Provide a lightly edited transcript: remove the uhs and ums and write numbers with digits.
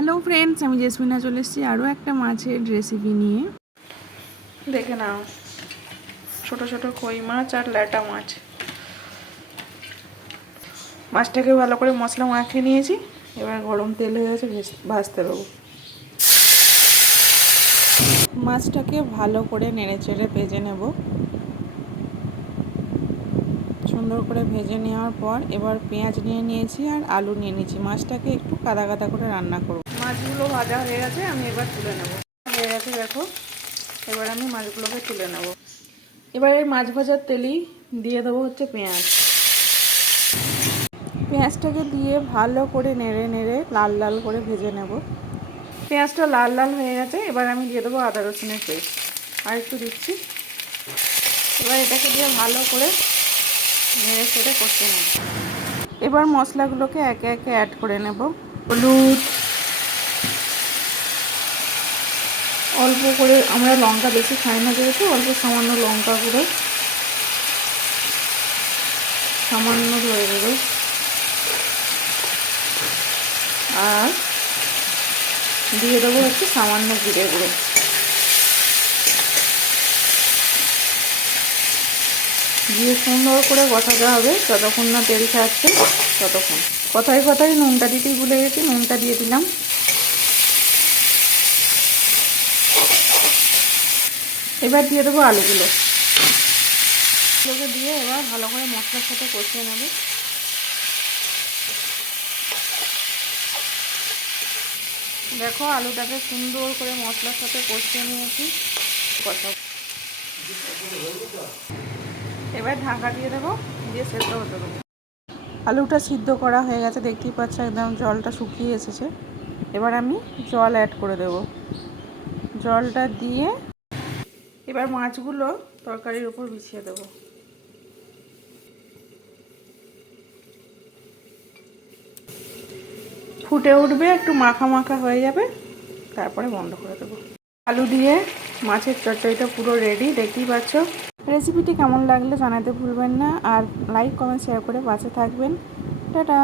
Hello friends, আমি জেসমিনা চলে এসেছি আরও একটা মাছের রেসিপি নিয়ে। দেখে নাও, ছোট ছোট কই মাছ আর ল্যাটা মাছ। মাছটাকে ভালো করে মশলা মাখিয়ে নিয়েছি। এবার গরম তেল হয়ে গেছে, ভাজতে দেবো। মাছটাকে ভালো করে নেড়ে চেড়ে ভেজে নেব। সুন্দর করে ভেজে নেওয়ার পর এবার পেঁয়াজ নিয়ে নিয়েছি আর আলু নিয়ে নিয়েছি। মাছটাকে একটু কাদা কাদা করে রান্না করব। মাছগুলো ভাজা হয়ে গেছে, আমি এবার তুলে নেব। হয়ে গেছে দেখো, এবার আমি মাছগুলোকে তুলে নেব। এবার এই মাছ ভাজার তেলেই দিয়ে দেবো হচ্ছে পেঁয়াজ। পেঁয়াজটাকে দিয়ে ভালো করে নেড়ে নেড়ে লাল লাল করে ভেজে নেব। পেঁয়াজটা লাল লাল হয়ে গেছে, এবার আমি দিয়ে দেবো আদা রসুনের পেস্ট। আর একটু দিচ্ছি। এবার এটাকে দিয়ে ভালো করে নেড়ে চেড়ে কষে নেব। এবার মশলাগুলোকে একে একে অ্যাড করে নেব। হলুদ, অল্প করে, আমরা লঙ্কা বেশি খাই না যেহেতু অল্প সামান্য লঙ্কা গুঁড়ো সামান্য ধরে দেবো। আর দিয়ে দেবো হচ্ছে সামান্য জিরে গুঁড়ো। দিয়ে সুন্দর করে কষাতে হবে যতক্ষণ না তেল ছাড়ছে ততক্ষণ। কথায় কথায় নুনটা দিতেই ভুলে গেছি, নুনটা দিয়ে দিলাম। এবার দিয়ে দেবো আলুগুলো দিয়ে এবার ভালো করে মশলার সাথে কষিয়ে নেব। দেখো, আলুটাকে সুন্দর করে মশলার সাথে কষিয়ে নিয়েছি। এবার ঢাকা দিয়ে দেবো, দিয়ে সেদ্ধ হতে দেবো। আলুটা সিদ্ধ করা হয়ে গেছে, দেখতেই পাচ্ছ একদম জলটা শুকিয়ে এসেছে। এবার আমি জল অ্যাড করে দেব। জলটা দিয়ে এবার মাছগুলো তরকারির উপর বিছিয়ে দেবো। ফুটে উঠবে, একটু মাখা মাখা হয়ে যাবে, তারপরে বন্ধ করে দেবো। আলু দিয়ে মাছের চচ্চড়িটা পুরো রেডি, দেখতেই পাচ্ছ। রেসিপিটি কেমন লাগলে জানাতে ভুলবেন না, আর লাইক কমেন্ট শেয়ার করে পাশে থাকবেন। টাটা।